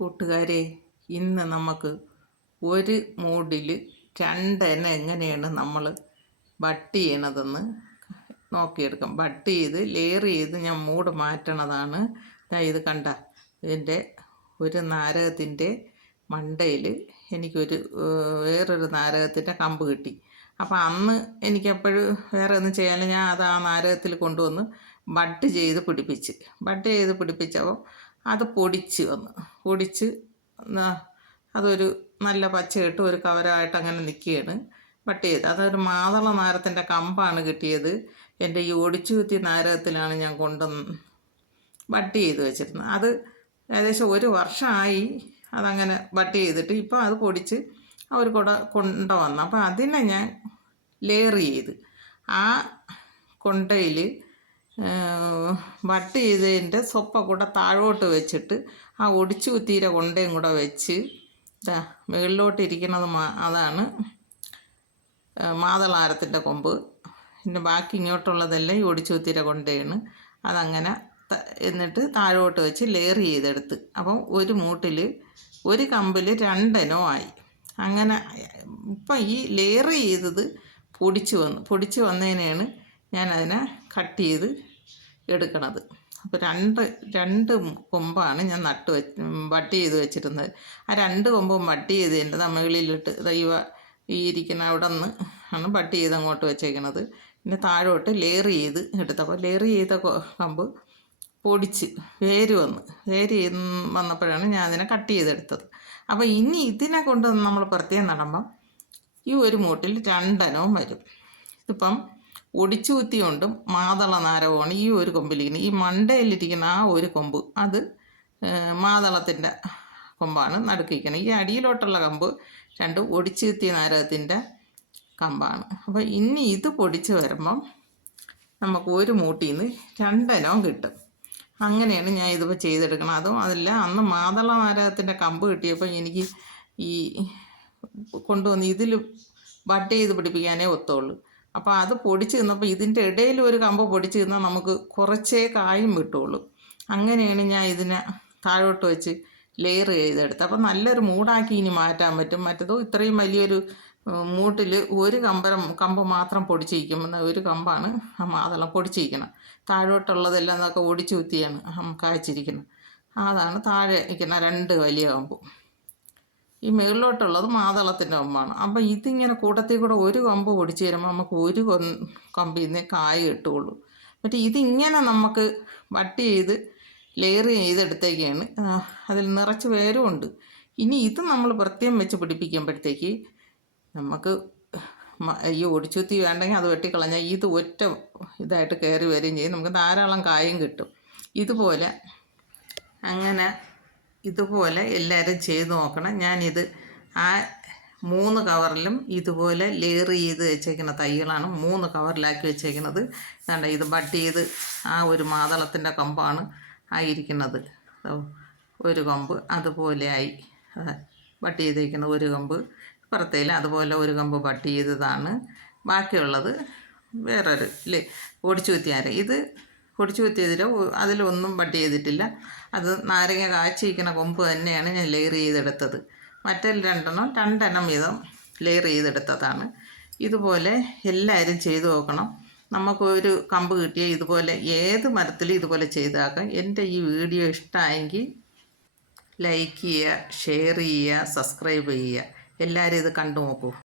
കൂട്ടുകാരെ, ഇന്ന് നമുക്ക് ഒരു മൂഡിൽ രണ്ടെണ്ണ എങ്ങനെയാണ് നമ്മൾ ബട്ട് ചെയ്യണതെന്ന് നോക്കിയെടുക്കാം. ബട്ട് ചെയ്ത് ലെയർ ചെയ്ത് ഞാൻ മൂഡ് മാറ്റണതാണ്. ഇത് കണ്ട, ഇതിൻ്റെ ഒരു നാരകത്തിൻ്റെ മണ്ടയിൽ എനിക്കൊരു വേറൊരു നാരകത്തിൻ്റെ കമ്പ് കിട്ടി. അപ്പോൾ അന്ന് എനിക്കെപ്പോഴും വേറെ ഒന്നും ചെയ്യാൻ ഞാൻ അത് ആ നാരകത്തിൽ കൊണ്ടുവന്ന് ബട്ട് ചെയ്ത് പിടിപ്പിച്ചപ്പോൾ അത് പൊടിച്ച് അതൊരു നല്ല പച്ചയിട്ട് ഒരു കവരമായിട്ട് അങ്ങനെ നിൽക്കുകയാണ്. ബട്ട് ചെയ്ത് അതൊരു മാതള നാരത്തിൻ്റെ കമ്പാണ് കിട്ടിയത്. എൻ്റെ ഈ ഒടിച്ചു കുത്തിയ നാരകത്തിലാണ് ഞാൻ ബട്ട് ചെയ്ത് വെച്ചിരുന്നത്. അത് ഏകദേശം ഒരു വർഷമായി അതങ്ങനെ ബട്ട് ചെയ്തിട്ട്. ഇപ്പോൾ അത് പൊടിച്ച് അവർ കൊണ്ടുവന്നു. അപ്പോൾ അതിനെ ഞാൻ ലെയർ ചെയ്ത് ആ കൊണ്ടയിൽ ബട്ട് ചെയ്തതിൻ്റെ സ്വപ്പ കൂടെ താഴോട്ട് വെച്ചിട്ട് ആ ഒടിച്ചു കുത്തിയുടെ കൊണ്ടയും കൂടെ വെച്ച് മുകളിലോട്ടിരിക്കുന്നത് അതാണ് മാതളാരത്തിൻ്റെ കൊമ്പ്. പിന്നെ ബാക്കി ഇങ്ങോട്ടുള്ളതെല്ലാം ഈ ഒടിച്ചു കുത്തിയുടെ കൊണ്ടയാണ്. അതങ്ങനെ എന്നിട്ട് താഴോട്ട് വെച്ച് ലെയർ ചെയ്തെടുത്ത്. അപ്പം ഒരു മൂട്ടിൽ ഒരു കമ്പിൽ രണ്ടെണ്ണോ ആയി. അങ്ങനെ ഇപ്പം ഈ ലെയർ ചെയ്തത് പൊടിച്ച് വന്നതിനെയാണ് ഞാനതിനെ കട്ട് ചെയ്ത് എടുക്കണത്. അപ്പോൾ രണ്ട് കൊമ്പാണ് ഞാൻ ബട്ട് ചെയ്ത് വെച്ചിരുന്നത്. ആ രണ്ട് കൊമ്പും ബട്ട് ചെയ്തതിൻ്റെ മുകളിലിട്ട് ഈ ഇരിക്കുന്ന അവിടെ നിന്ന് ആണ് ബട്ട് ചെയ്ത് അങ്ങോട്ട് വെച്ചേക്കണത്. പിന്നെ താഴോട്ട് ലെയർ ചെയ്ത് എടുത്തപ്പോൾ ലെയർ ചെയ്ത കമ്പ് പൊടിച്ച് വേര് വന്നപ്പോഴാണ് ഞാൻ അതിനെ കട്ട് ചെയ്തെടുത്തത്. അപ്പോൾ ഇനി ഇതിനെ കൊണ്ട് നമ്മൾ പ്രത്യേകം നടുമ്പം ഈ ഒരു മൂട്ടിൽ രണ്ടെണ്ണവും വരും. ഇതിപ്പം ഒടിച്ചു കുത്തിയുണ്ടും മാതള നാരകമാണ് ഈ ഒരു കൊമ്പിലിരിക്കുന്നത്. ഈ മണ്ടയിലിരിക്കുന്ന ആ ഒരു കൊമ്പ് അത് മാതളത്തിൻ്റെ കൊമ്പാണ് നടുക്കിരിക്കുന്നത്. ഈ അടിയിലോട്ടുള്ള കമ്പ് രണ്ടും ഒടിച്ചു കുത്തിയ നാരകത്തിൻ്റെ കമ്പാണ്. അപ്പോൾ ഇനി ഇത് പൊടിച്ച് വരുമ്പം നമുക്ക് ഒരു മൂട്ടിൽ നിന്ന് രണ്ടെണ്ണവും കിട്ടും. അങ്ങനെയാണ് ഞാൻ ഇതിപ്പോൾ ചെയ്തെടുക്കണം. അതും അതല്ല, അന്ന് മാതള നാരകത്തിൻ്റെ കമ്പ് കിട്ടിയപ്പോൾ എനിക്ക് ഈ കൊണ്ടുവന്ന് ഇതിൽ ബട്ട് ചെയ്ത് പിടിപ്പിക്കാനേ ഒത്തുള്ളൂ. അപ്പോൾ അത് പൊടിച്ച് തിന്നപ്പോൾ ഇതിൻ്റെ ഇടയിൽ ഒരു കമ്പ് പൊടിച്ച് തിന്നാൽ നമുക്ക് കുറച്ചേ കായും കിട്ടുള്ളൂ. അങ്ങനെയാണ് ഞാൻ ഇതിനെ താഴോട്ട് വെച്ച് ലെയർ ചെയ്തെടുത്ത്. അപ്പോൾ നല്ലൊരു മൂടാക്കി ഇനി മാറ്റാൻ പറ്റും. മറ്റേതോ ഇത്രയും വലിയൊരു മൂട്ടിൽ ഒരു കമ്പ് മാത്രം പൊടിച്ചിരിക്കുമ്പോൾ ഒരു കമ്പാണ് ആ മാതളം പൊടിച്ചിരിക്കണം. താഴോട്ടുള്ളതെല്ലാം എന്നൊക്കെ ഒടിച്ചു കുത്തിയാണ് കായ്ച്ചിരിക്കുന്നത്. അതാണ് താഴെ ഇരിക്കുന്ന രണ്ട് വലിയ കമ്പ്. ഈ മുകളിലോട്ടുള്ളത് മാതളത്തിൻ്റെ കൊമ്പാണ്. അപ്പം ഇതിങ്ങനെ കൂട്ടത്തിൽ കൂടെ ഒരു കമ്പ് പൊടിച്ച് തരുമ്പോൾ നമുക്ക് ഒരു കമ്പിൽ നിന്നേ കായ് കിട്ടുകയുള്ളൂ. മറ്റേ ഇതിങ്ങനെ നമുക്ക് ബട്ട് ചെയ്ത് ലെയർ ചെയ്തെടുത്തേക്കാണ്. അതിൽ നിറച്ച് വേരുമുണ്ട്. ഇനി ഇത് നമ്മൾ പ്രത്യേകം വെച്ച് പിടിപ്പിക്കുമ്പോഴത്തേക്ക് നമുക്ക് ഈ ഒടിച്ചുത്തി വേണ്ടെങ്കിൽ അത് വെട്ടിക്കളഞ്ഞാൽ ഇത് ഒറ്റ ഇതായിട്ട് കയറി വരികയും ചെയ്യും. നമുക്ക് ധാരാളം കായും കിട്ടും. ഇതുപോലെ എല്ലാവരും ചെയ്ത് നോക്കണം. ഞാനിത് ആ 3 കവറിലും ഇതുപോലെ ലെയർ ചെയ്ത് വെച്ചേക്കുന്ന തൈകളാണ് 3 കവറിലാക്കി വെച്ചേക്കുന്നത്. കണ്ട, ഇത് ബട്ട് ചെയ്ത് ആ ഒരു മാതളത്തിൻ്റെ കമ്പാണ് ആയിരിക്കുന്നത്. ഒരു കമ്പ് അതുപോലെ ആയി ബട്ട് ചെയ്തേക്കുന്ന ഒരു കമ്പ്. പുറത്തേൽ അതുപോലെ ഒരു കമ്പ് ബട്ട് ചെയ്തതാണ്. ബാക്കിയുള്ളത് വേറൊരു ഒടിച്ചു കുത്തിയാരെ. ഇത് ഒടിച്ചു കുത്തിയതിൽ അതിലൊന്നും ബട്ട് ചെയ്തിട്ടില്ല. അത് നാരങ്ങ കാച്ചിരിക്കുന്ന കൊമ്പ് തന്നെയാണ് ഞാൻ ലെയർ ചെയ്തെടുത്തത്. മറ്റേ രണ്ടെണ്ണം വീതം ലെയർ ചെയ്തെടുത്തതാണ്. ഇതുപോലെ എല്ലാവരും ചെയ്തു നോക്കണം. നമുക്കൊരു കമ്പ് കിട്ടിയാൽ ഇതുപോലെ ഏത് മരത്തിലും ഇതുപോലെ ചെയ്താക്കാം. എൻ്റെ ഈ വീഡിയോ ഇഷ്ടമായെങ്കിൽ ലൈക്ക് ചെയ്യുക, ഷെയർ ചെയ്യുക, സബ്സ്ക്രൈബ് ചെയ്യുക. എല്ലാവരും ഇത് കണ്ടു നോക്കൂ.